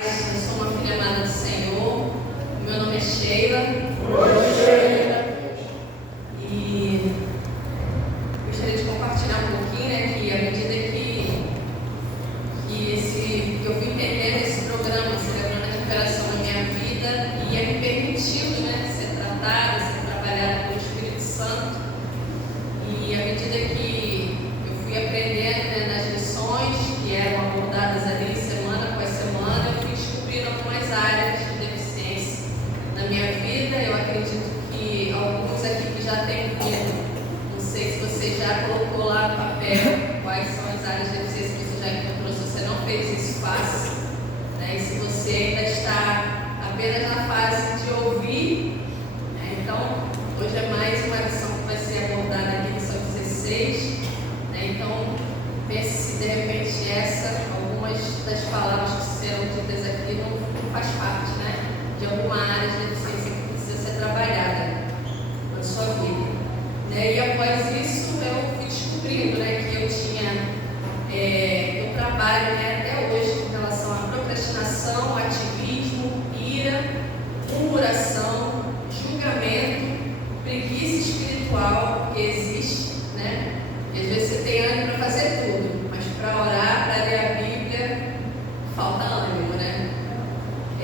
Eu sou uma filha amada do Senhor. Meu nome é Sheila. Oi, Sheila. E gostaria de compartilhar um pouquinho, que à medida que eu fui entendendo esse programa, celebrando a recuperação da minha vida, ia me permitindo, ser tratada, ser trabalhada pelo Espírito Santo. E à medida que eu fui aprendendo, nas lições que eram abordadas ali semana após semana, eu fui descobrindo algumas áreas de deficiência na minha vida. Eu acredito que alguns aqui que já têm vindo, não sei se você já colocou lá no papel quais são as áreas de deficiência que você já encontrou. Se você não fez isso, faça. E se você ainda está apenas na fase de ouvir, então hoje é mais uma lição que vai ser abordada aqui, lição 16. Então pense se de repente algumas das palavras que serão ditas aqui não faz parte, de alguma área de deficiência que precisa ser trabalhada na sua vida. E após isso eu fui descobrindo, que eu trabalho, até hoje, em relação à procrastinação, ativismo, ira, murmuração, julgamento, preguiça espiritual que existe, E às vezes você tem ânimo para fazer tudo, mas para orar, para ler a Bíblia, falta ânimo,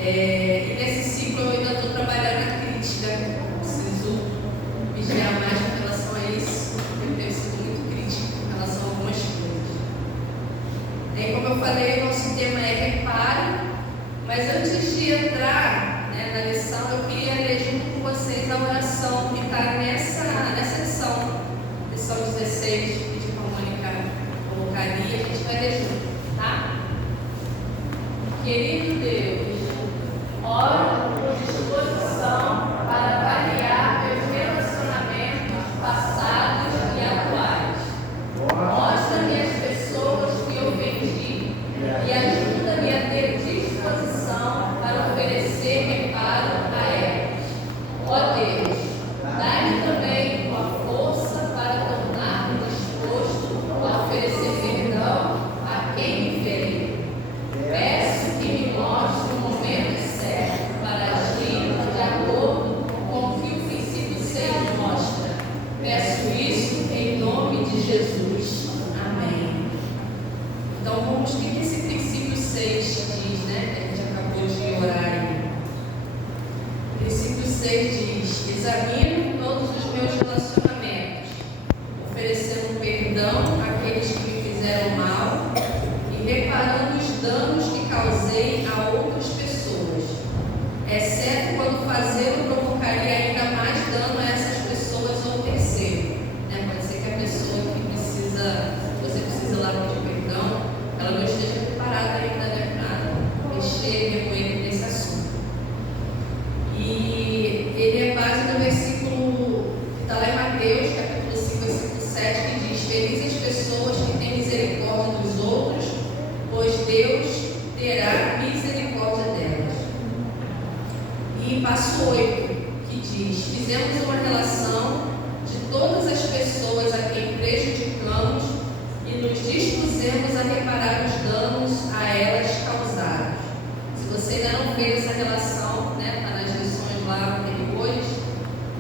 E nesse ciclo eu ainda estou trabalhando na crítica. Preciso vigiar mais em relação a isso. Eu tenho sido muito crítica em relação a algumas coisas. Como eu falei, nosso tema é reparo, mas antes de entrar, na lição, eu queria ler junto com vocês a oração que está nessa lição 16, pedir para a Mônica colocar ali, a gente vai ler junto, tá? Querido Deus, oro por disposição para variar meus relacionamentos passados e atuais. Mostra-me as pessoas que eu ofendi e ajuda-me a ter disposição para oferecer reparo a elas. Ó Deus, dá-me também tua força para tornar-me disposto a oferecer perdão a quem me feriu. Peço que me mostre o momento certo para agir de acordo com o que o princípio 6 mostra. Peço isso em nome de Jesus. Amém. Então vamos ver o que esse princípio 6 diz, que a gente acabou de orar aí. O princípio 6 diz: examino todos os meus relacionamentos, oferecendo perdão àqueles que me fizeram mal e reparando os danos que causei a outras pessoas, exceto quando fazê-lo provocaria ainda mais dano a essas pessoas ou terceiro. Pode ser que a pessoa que você precisa lá pedir perdão, ela não esteja preparada ainda, para mexer com ele nesse assunto. E ele é base no versículo que está lá em Mateus, capítulo 5, versículo 7, que diz: felizes as pessoas que têm misericórdia dos outros, pois Deus terá misericórdia delas. E passo 8, que diz: fizemos uma relação de todas as pessoas a quem prejudicamos e nos dispusemos a reparar os danos a elas causados. Se você ainda não fez essa relação, está nas lições lá anteriores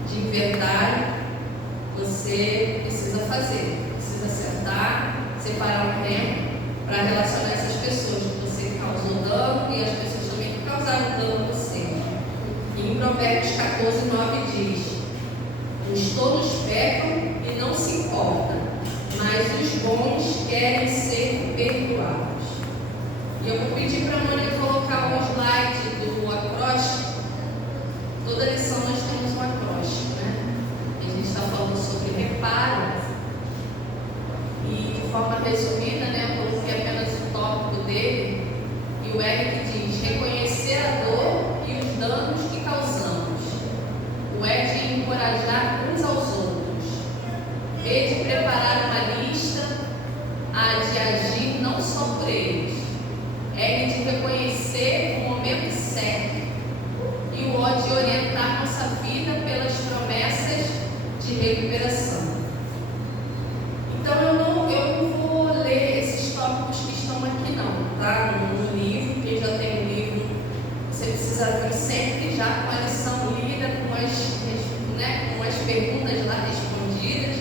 de inventário, você precisa fazer, precisa sentar, separar um tempo para relacionar essas pessoas que você causou dano e as pessoas também que causaram dano a você. E em Provérbios 14, 9 diz: os tolos pecam e não se importam, mas os bons querem ser perdoados. E eu vou pedir para a Mônica colocar um slide do acróstico. Toda lição nós temos um acróstico, E a gente está falando sobre reparo. E de forma resumida, eu coloquei apenas o tópico dele. E o R que diz: reconhecer a dor e os danos que causamos. O E de encorajar uns aos outros. B de preparar uma lista. A de agir não só por eles. R de reconhecer o momento certo. E o O de orientar nossa vida pelas promessas de recuperação. Então eu não vou ler esses tópicos que estão aqui não, no livro. Quem já tem o livro desafio sempre já com a lição lida, com as perguntas lá respondidas.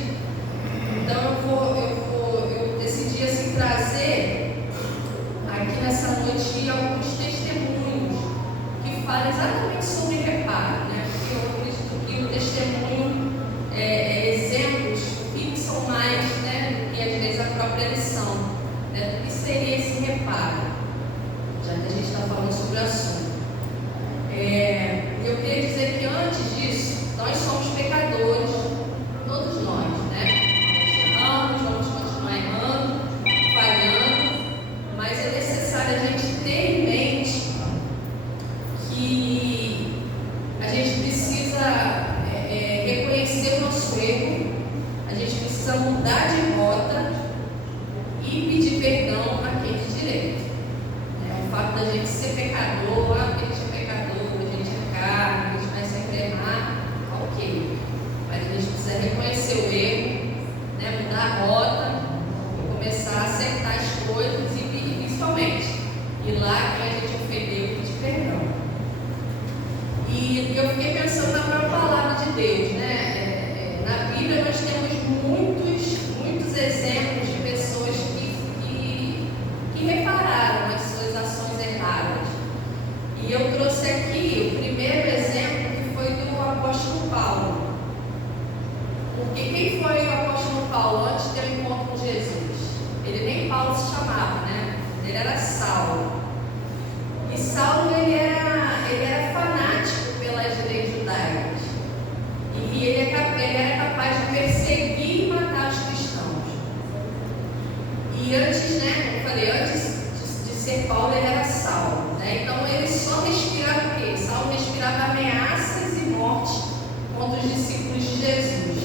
Então eu decidi assim, trazer aqui nessa noite alguns testemunhos que falam exatamente sobre reparo, né? Porque eu acredito que o testemunho, exemplos, fixam mais, né, do que às vezes a própria lição, né? O que seria esse reparo, já que a gente está falando sobre o assunto. Eu queria dizer que antes disso, nós somos pecadores, todos nós, né? Nós erramos, vamos continuar errando, falhando, mas é necessário a gente ter em mente que a gente precisa reconhecer o nosso erro, a gente precisa mudar de rota e pedir perdão a quem de direito. O fato da gente ser pecador, porque a gente é pecador, a gente é carne, a gente vai sempre errar, ok. Mas a gente precisa reconhecer o erro, né, mudar a rota, começar a acertar as coisas e principalmente ir lá que a gente ofendeu e pedir perdão. E eu fiquei pensando na própria palavra de Deus, né? Na Bíblia nós temos muitos exemplos de pessoas que repararam as suas ações erradas. E eu trouxe aqui o primeiro exemplo, que foi do apóstolo Paulo. Porque quem foi o apóstolo Paulo antes de ter um encontro com Jesus? Ele nem Paulo se chamava, né? Ele era Saulo. E Saulo ele era fanático pelas leis judaicas. E ele era capaz de perseguir e matar os cristãos. E antes, né, como eu falei, antes de ser Paulo, ele era Saulo, né? Então ele só respirava o quê? Saulo respirava ameaças e morte contra os discípulos de Jesus.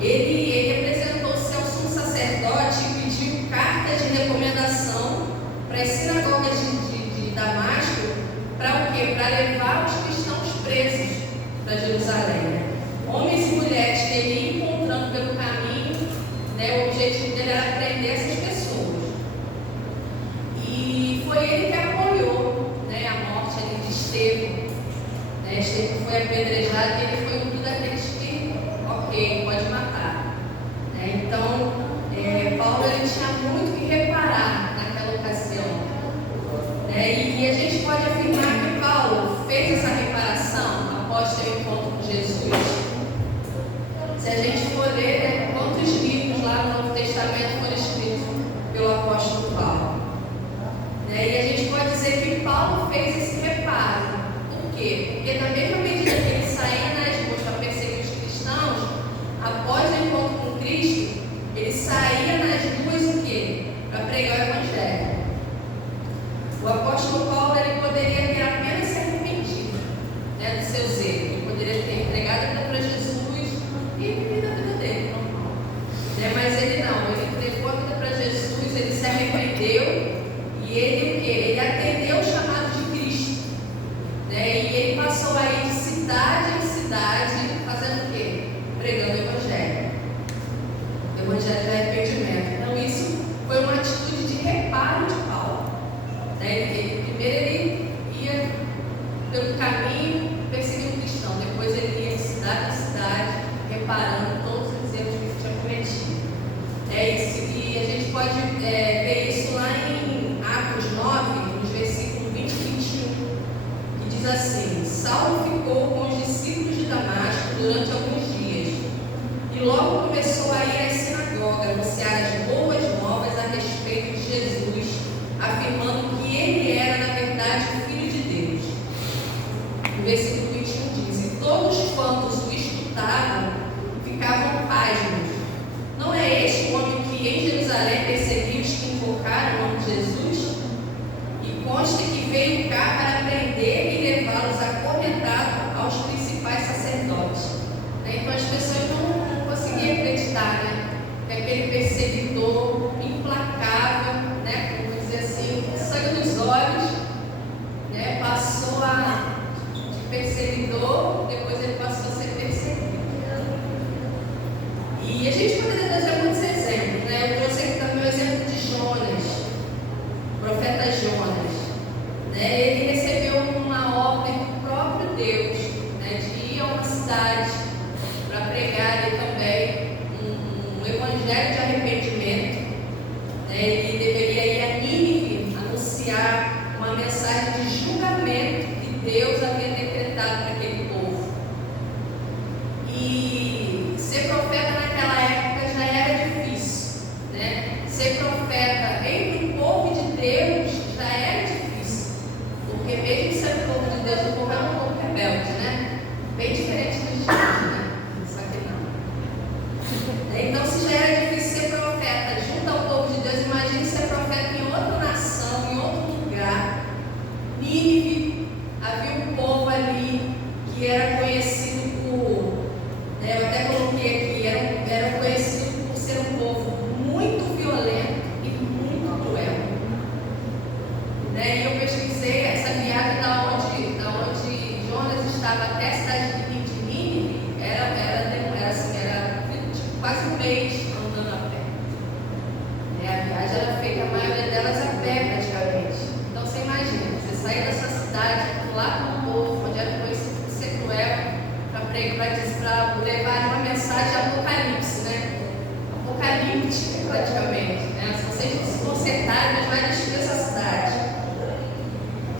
Ele apresentou-se ao sumo sacerdote e pediu cartas de recomendação para as sinagogas de Damasco, para o quê? Para levar os cristãos presos para Jerusalém. Homens e mulheres que ele ia encontrando pelo caminho, né? O objetivo dele era prender essas pessoas. E foi ele que apoiou, né, a morte ali de Estevão. Né? Estevão foi apedrejado e ele foi um daqueles que, ok, pode matar. Né? Então, Paulo ele tinha muito que reparar naquela ocasião. Né? E a gente pode afirmar que Paulo fez essa reparação após ter um encontro com Jesus. Se a gente for ler, né, quantos livros lá no Novo Testamento foram escritos pelo apóstolo Paulo. Né? E a gente pode dizer que Paulo fez esse reparo. Por quê? Porque na mesma medida que ele saía nas ruas para perseguir os cristãos, após o encontro com Cristo, ele saía nas ruas o quê? Para pregar o Evangelho. O apóstolo Paulo ele poderia ter apenas se arrependido, né, dos seus erros. Ele poderia ter entregado a vida para Jesus e vivido a vida dele normal. Né? Mas ele não, ele entregou a vida para Jesus, ele se arrependeu e ele atendeu o chamado de Cristo. Né? E ele passou aí de cidade em cidade, fazendo o quê? Pregando o Evangelho. O Evangelho de arrependimento. Então isso foi uma atitude de reparo de Paulo. Né? Primeiro ele ia pelo caminho perseguindo o cristão, depois ele ia de cidade em cidade, reparando todos os erros que ele tinha cometido. E a gente pode ver isso lá em Atos 9, nos versículos 20 e 21, que diz assim: Saulo ficou com os discípulos de Damasco durante alguns dias, e logo começou a ir às sinagogas, anunciar as boas novas a respeito de Jesus, afirmando que ele era, na verdade, o Filho de Deus. O versículo 21 diz: E todos quantos o escutavam ficavam pasmos. Não é este o homem que em Jerusalém perseguiu os que invocaram o nome de Jesus? E consta que veio cá para prender e levá-los acorrentados aos principais sacerdotes. Então as pessoas não conseguiam acreditar, né? Que aquele perseguidor implacável, né? Vamos dizer assim, com sangue nos olhos, né? Passou de perseguidor, depois ele passou a ser perseguido. E a gente poderia trazer muitos exemplos, né? Eu trouxe aqui também o exemplo de Jonas, o profeta Jonas. Né? Ele recebeu uma uma mensagem de julgamento que Deus havia decretado para aquele povo. E ser profeta naquela época já era difícil, né? Ser profeta entre o povo de Deus já era difícil, porque mesmo sendo o povo de Deus, o povo é um povo rebelde, né? Bem diferente dos dias, né? Só que não. Então, se já era difícil ser profeta junto ao povo de Deus, imagine ser profeta em outra nação, em outro lugar. Nínive, havia um povo ali que era conhecido por, eu até coloquei aqui, era conhecido por ser um povo muito violento e muito cruel. E eu pesquisei essa viagem da onde Jonas estava até a cidade de Nínive, era tipo, quase um mês andando a pé. A viagem era feita, a maioria delas a pé praticamente. Então você imagina, você sair da sua cidade, lá para o povo, onde era conhecido por ser cruel, para levar uma mensagem de apocalipse, né? Apocalíptica, praticamente. Se vocês se consertarem, Deus vai destruir essa cidade.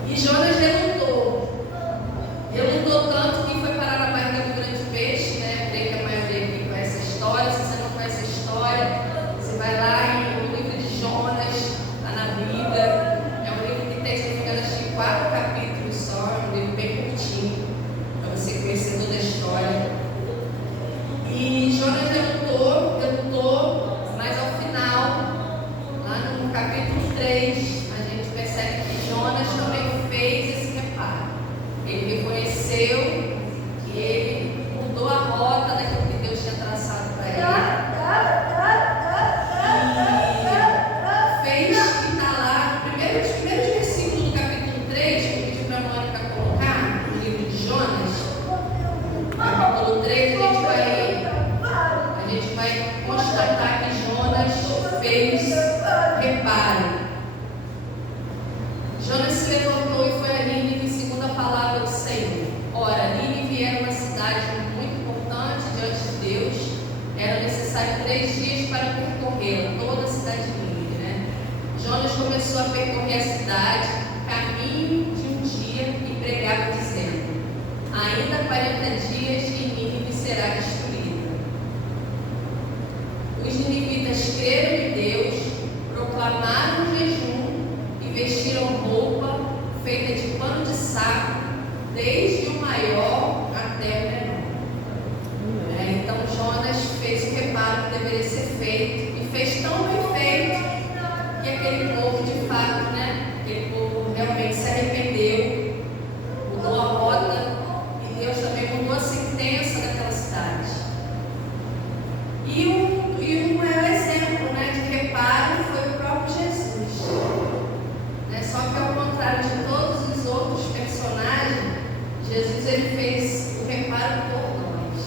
E Jonas relutou tanto que foi parar na barriga do grande peixe, né? Creio que a maioria aqui conhece a história. Se você não conhece a história, você vai lá no livro de Jonas, lá na Bíblia. É um livro que tem, se não me engano, acho que 4 capítulos só, é um livro bem curtinho, para você conhecer toda a história. E Jonas relutou, mas ao final, lá no capítulo 3, a gente percebe que Jonas também fez esse reparo. Ele reconheceu que ele mudou a rota daquilo que Deus tinha traçado para ele. E fez que está lá, os primeiros versículos do capítulo 3, que eu pedi para a Mônica colocar no livro de Jonas. Capítulo 3, a gente vai constatar que Jonas fez reparo. Jonas se levantou e foi a Nínive segundo a palavra do Senhor. Ora, Nínive era uma cidade muito importante diante de Deus. Era necessário 3 dias para percorrê-la, toda a cidade de Nínive, né? Jonas começou a percorrer a cidade, caminho de um dia, e pregava dizendo: ainda 40 dias e Nínive será destruída. Os ninivitas creram em Deus, proclamaram um jejum e vestiram roupa feita de pano de saco, desde o maior até o menor. Então Jonas fez o reparo que deveria ser feito, e fez tão bem feito que aquele povo, de fato, aquele povo realmente se arrependeu, mudou a rota, e Deus também mudou a sentença daquela cidade. E o maior exemplo de reparo foi o próprio Jesus. Só que, ao contrário de todos os outros personagens, Jesus ele fez o reparo por nós.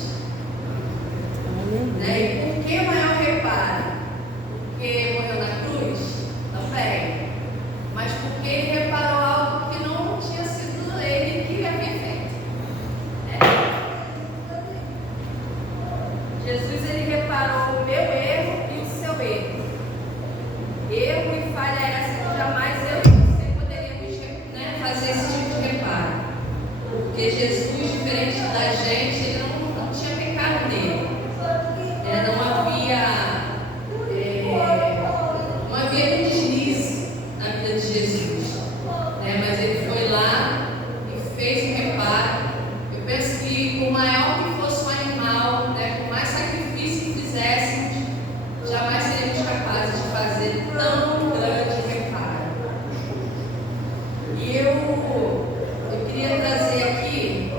E por que o maior reparo? Porque morreu na cruz? Também. Mas porque ele reparou algo que não tinha sido ele que havia feito. Jesus ele reparou o meu erro e o seu erro. Erro e falha essa que jamais eu e você poderíamos fazer esse tipo de reparo. Porque Jesus, diferente da gente, ele não tinha pecado nele. Não havia deslize na vida de Jesus. Mas ele foi lá e fez o reparo. Eu penso que por maior que fosse o animal, por mais sacrifício que fizéssemos, jamais seríamos capazes de fazer tão grande reparo. E eu queria trazer aqui,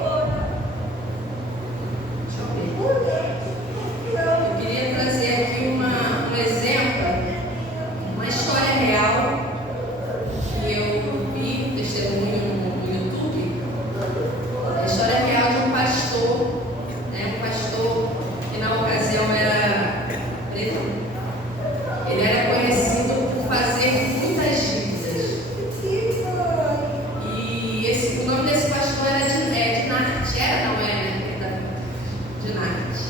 um exemplo, uma história real que eu vi, testemunho no YouTube. A história real de um pastor, que na ocasião era preto. Ele era conhecido por fazer muitas dívidas. E o nome desse pastor era Dinarte. Dinarte.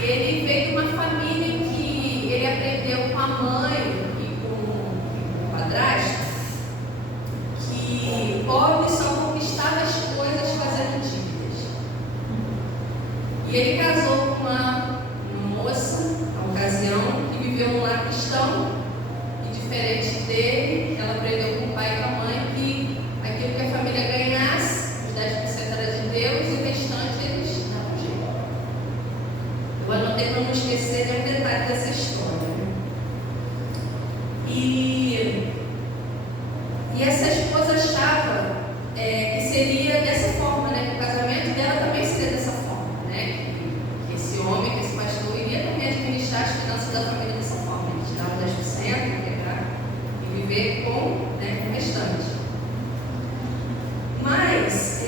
E ele veio de uma família em que ele aprendeu com a mãe e com o padrasto E ele casou com uma moça, na ocasião, que viveu um lar cristão, e diferente dele, ela aprendeu com o pai e com a mãe que aquilo que a família ganhasse, os 10% era de Deus e o restante eles davam jeito. Eu anotei para não esquecer nenhum detalhe dessa história. E essa esposa achava que seria dessa forma, né? Que o casamento dela também seria dessa forma, né? Que esse homem, que esse pastor, iria também administrar as finanças da família dessa forma. Ele tirava 10%, pegar e viver com, né, com o restante. Mas,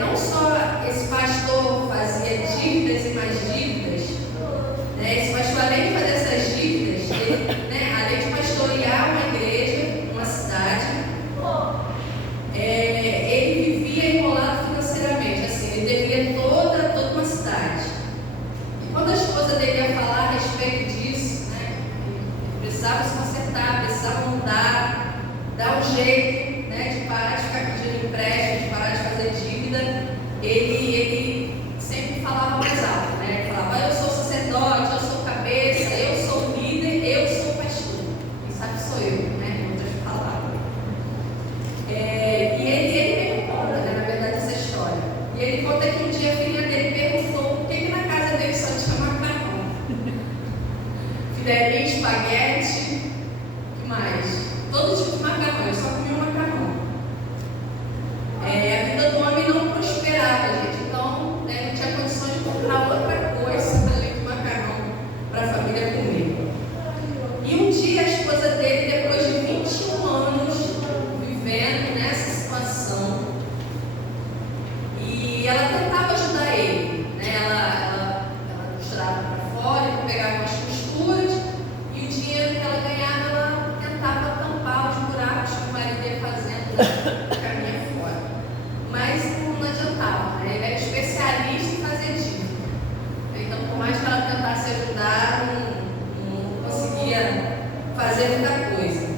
não só esse pastor fazia dívidas e mais dívidas, né? Esse pastor, além de fazer essas dívidas, ele, né, além de pastorear uma igreja, uma cidade, ele vivia enrolado financeiramente, assim, ele devia toda uma cidade. E quando a esposa dele ia falar a respeito disso, né, ele precisava se consertar, precisava mudar, dar um jeito, né, de parar de ficar pedindo empréstimo, de parar de fazer dívida, ele sempre falava mais alto, né? Ele falava: eu sou sacerdote, eu sou cabeça, eu sou líder, eu sou pastor. Quem sabe sou eu, né? Em outras palavras. E ele mesmo conta, né, na verdade, essa história. E ele conta que um dia a filha dele perguntou por que na casa dele só tinha macarrão. Filelinha, espaguete, o que mais? Todo tipo de macarrão, eu só comia um macarrão. A vida do homem não prosperava, gente. Então, né, não tinha condições de comprar outra coisa além de macarrão para a família comer. E um dia a esposa dele, depois de 21 anos vivendo nessa situação, e ela tentava ajudar ele, né? Ela costurava para fora, ele pegava as costuras, e o dinheiro que ela ganhava, ela tentava tampar os buracos que o marido ia fazendo no caminho fora. Mas não adiantava, né? Ele era especialista em fazer dívida. Então, por mais que ela tentasse ajudar, não conseguia fazer muita coisa.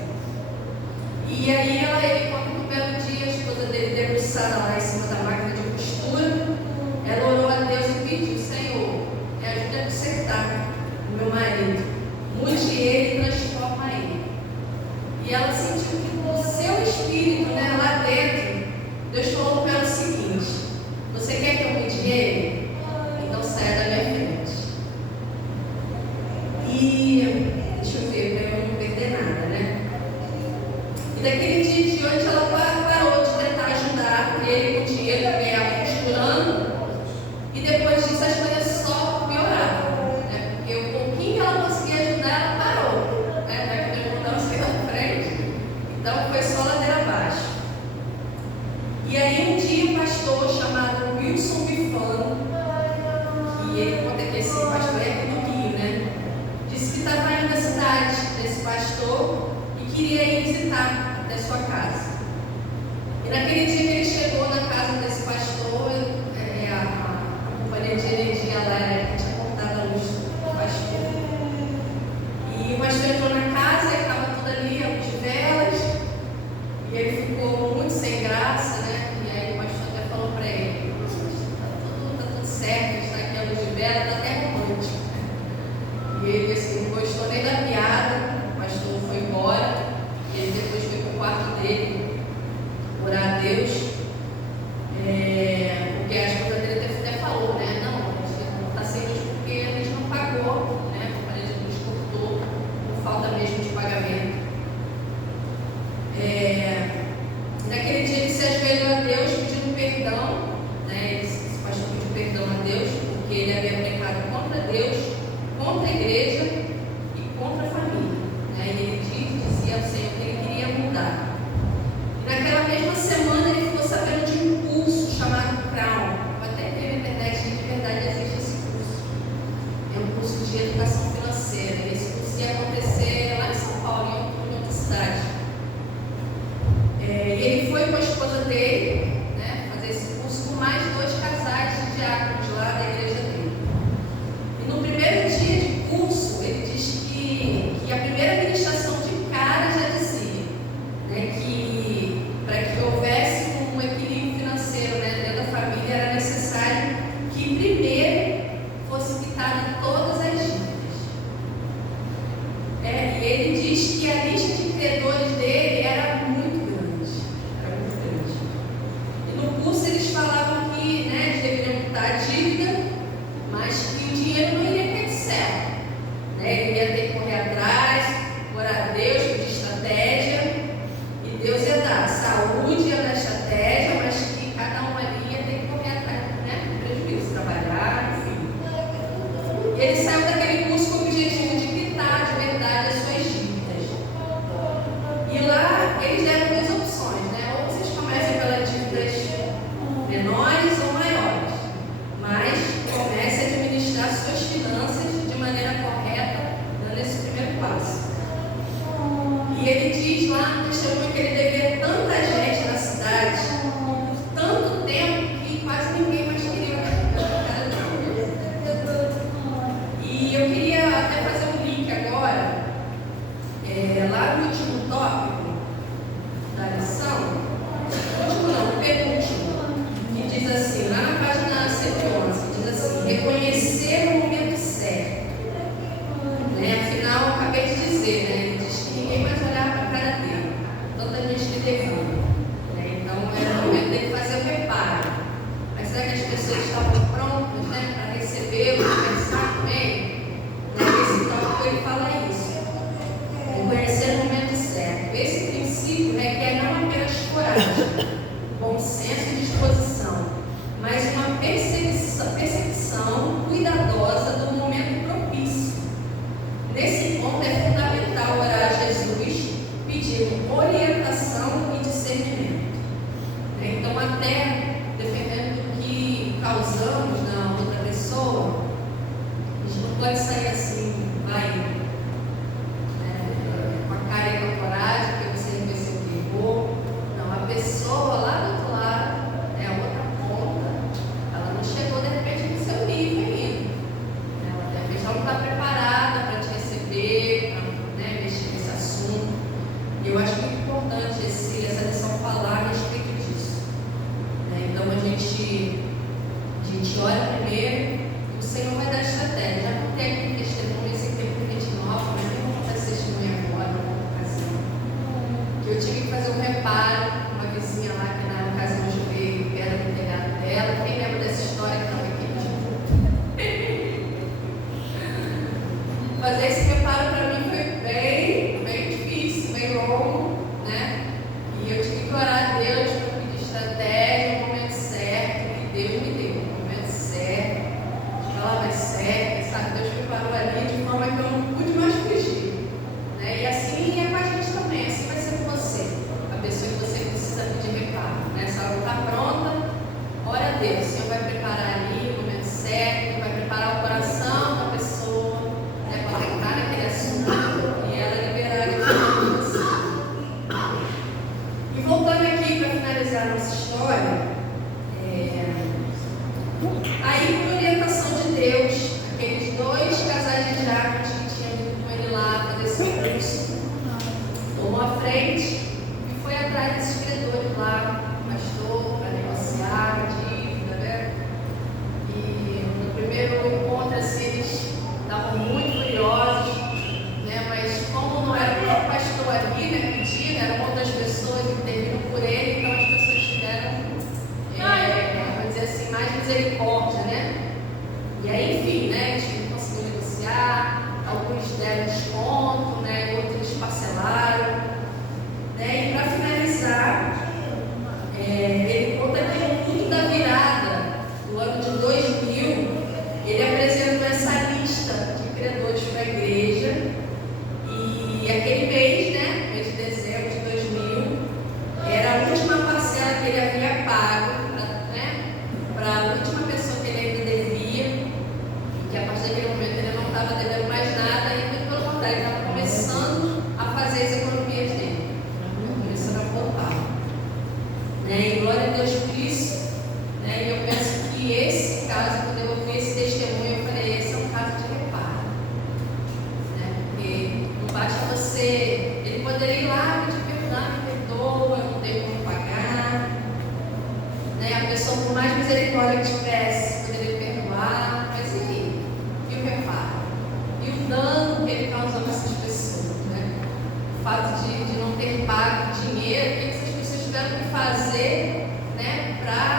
E aí ele conta que um belo dia a esposa dele debruçada lá em cima da máquina de costura, ela orou a Deus e pediu: Senhor, me ajude a consertar o meu marido, mude ele e transforma ele. E ela sentiu que no seu espírito, né, lá dentro, Deus falou para ela o seguinte: você quer que eu mude ele? Então saia da minha frente. E deixa eu ver, para eu não perder nada, né? E daquele dia em diante ela parou de tentar ajudar ele com dinheiro que ganhava costurando, e depois disso as coisas só pioravam, né? Porque o pouquinho que ela conseguia ajudar, ela parou, né? Já que Deus não saiu da frente, então foi só ladeira abaixo. E aí um dia um pastor chamado Wilson Bifano, que ele conta que esse pastor é aqui no Rio, né? Disse que estava indo da cidade desse pastor e queria ir visitar até sua casa. E naquele dia que ele chegou na casa desse pastor, a companhia de energia lá tinha cortado a luz do pastor. E o pastor entrou na casa e estava tudo ali, a luz de velas, e ele ficou muito sem graça, né? E aí o pastor até falou para ele: tá tudo certo, está aqui a luz de vela, está até romântico. E ele assim, não gostou nem da piada, o pastor foi embora, e ele depois foi para o quarto dele orar a Deus, porque a esposa dele até falou, né? Não, a gente não está sem luz porque a gente não pagou, né? A companhia de luz cortou, por falta mesmo de pagamento. Naquele dia ele se ajoelhou a Deus pedindo perdão, né? Esse pastor pediu perdão a Deus porque ele havia pecado contra Deus, contra a igreja e contra a família, né? E ele dizia ao Senhor que ele queria mudar. E naquela mesma semana ele ficou sabendo de um curso chamado Crown. Eu até entrei na internet e de verdade existe esse curso. É um curso de educação financeira. E esse curso ia acontecer lá em São Paulo, em outra cidade. E ele foi com a esposa dele, né, fazer esse curso com mais 2 casais de diáconos lá da igreja dele. E no primeiro dia de curso, ele diz que a primeira ministração de cara já dizia, né, que para que houvesse um equilíbrio financeiro, né, dentro da família, era necessário que primeiro bom senso e disposição, mas uma percepção cuidadosa do momento propício. Nesse ponto é fundamental orar a Jesus pedindo orientação e discernimento. Então, até dependendo do que causamos na outra pessoa, a gente não pode sair assim, com a cara e com a coragem, porque você não percebeu. Não, a pessoa lá do outro lado, a outra ponta, ela não chegou de repente no seu nível ainda. Ela de repente não está preparada para te receber, para mexer nesse assunto. E eu acho muito importante essa lição falar a respeito disso. Então a gente ora primeiro e o Senhor vai dar estratégia. Já contei aqui um testemunho, esse tempo de 29, mas nem vou contar esse testemunho agora, numa ocasião. Que eu tive que fazer um reparo, uma vizinha lá que na ocasião eu joguei pedra no telhado dela. Quem lembra dessa história que estava aqui? Fazer esse reparo para mim foi bem difícil, bem longo, né? E eu tive que orar a Deus para pedir estratégia no momento certo, que Deus me deu, no momento certo, de palavras certas, sabe? Deus preparou ali de forma que eu não pude mais fugir, né? E assim é com a gente também, assim vai ser com você, a pessoa que você precisa pedir reparo, né? Se ela não está pronta, ora a Deus, o Senhor vai preparar ali no momento certo, vai preparar o coração da pessoa, né? Para entrar naquele assunto e ela liberar aquilo de você. E voltando aqui para finalizar a nossa história, aí por orientação de Deus, aqueles dois casais de diáconos que tinham ido com ele lá fazer esse curso, tomou à frente e foi atrás desses credores lá, pastor, para negociar a dívida, né? E no primeiro encontro assim, eles estavam muito furiosos, né? Mas como não era o pastor ali, né, pedindo, eram outras pessoas que interviram por ele, então as pessoas tiveram, vamos dizer assim, mais misericórdia, né? E aí, enfim, né, eles não conseguiram negociar, alguns deram desconto, né, outros parcelaram, né? E para finalizar, ele conta que no culto da virada do ano de 2000, ele apresentou essa lista de credores para a igreja. E aquele mês, né, mês de dezembro de 2000, era a última parcela que ele havia pago, né, para a última pessoa que ele ainda devia, e que a partir daquele momento ele não estava devendo mais nada, e muito pelo contrário, ele estava começando a fazer as economias dele, começando a poupar. E glória a Deus por isso, né, e eu penso que esse caso, quando eu ouvi esse testemunho, eu falei, esse é um caso de reparo. Porque não basta você, ele poderia ir lá e te perdoar, me perdoa, eu não tenho como pagar, né? A pessoa, por mais misericórdia que tivesse, poderia perdoar, mas e aí? E o reparo? E o dano que ele causou nessas pessoas, né? O fato de não ter pago dinheiro, o que essas pessoas tiveram que fazer, né, para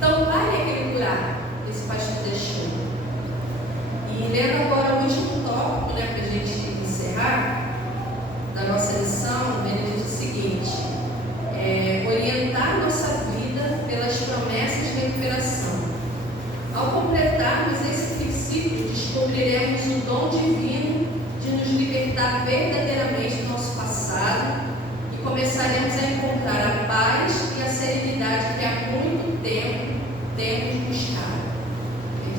tampar aquele buraco que esse pastor deixou. E lendo agora o último tópico, né, para a gente encerrar da nossa lição, ele diz o seguinte: orientar nossa vida pelas promessas de recuperação. Ao completarmos esse princípio, descobriremos o dom divino de nos libertar verdadeiramente do nosso passado e começaremos a encontrar a paz e a serenidade que há muito tempo temos buscado.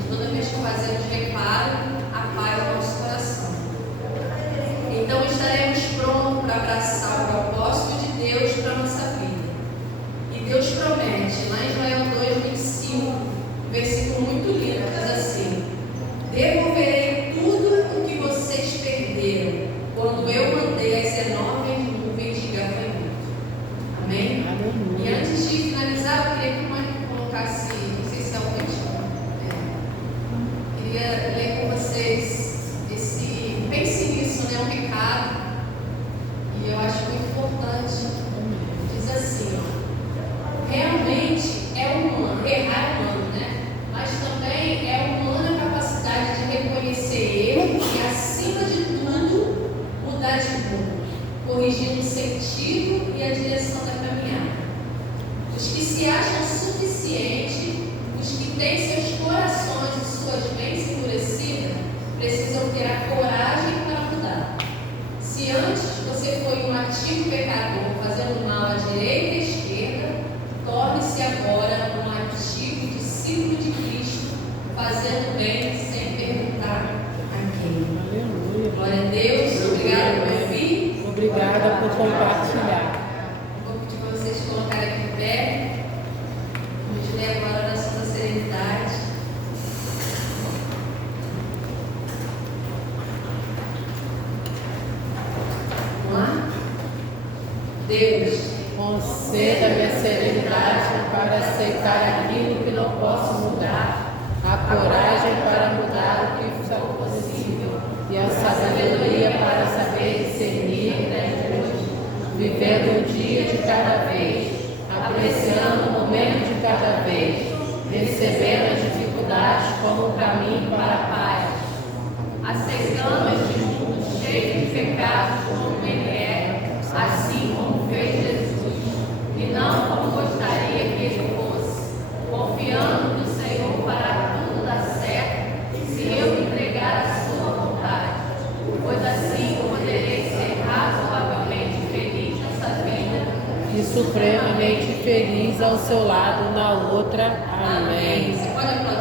Toda vez que fazemos reparo, a paz no nosso coração. Então estaremos prontos para abraçar o propósito de Deus para a nossa vida. E Deus promete, lá em Joel 2:25, versículo muito lindo, diz assim: devolverei tudo o que vocês perderam quando eu mandei as enormes nuvens de gafanhoto. Amém? Amém? E antes de finalizar, eu queria que o Mãe colocasse, não sei se é o último, queria ler com vocês pense nisso, né, um recado, e eu acho muito importante. Diz assim, realmente é humano, errar é humano, né? Mas também é humana a capacidade de reconhecer erro e, acima de tudo, mudar de rumo, corrigindo o sentido e a direção Conceda-me a serenidade para aceitar aquilo que não posso mudar, a coragem para mudar o que for possível e a sabedoria para saber discernir vivendo um dia de cada vez, apreciando o momento de cada vez, recebendo as dificuldades como um caminho para a paz, aceitando este mundo cheio de pecados como ele é, assim como fez Jesus, e não como gostaria que ele fosse, confiando no Senhor para tudo dar certo, se eu me entregar à sua vontade, pois assim poderei ser razoavelmente feliz nessa vida e supremamente feliz ao seu lado na outra. Amém. Você pode aplaudir.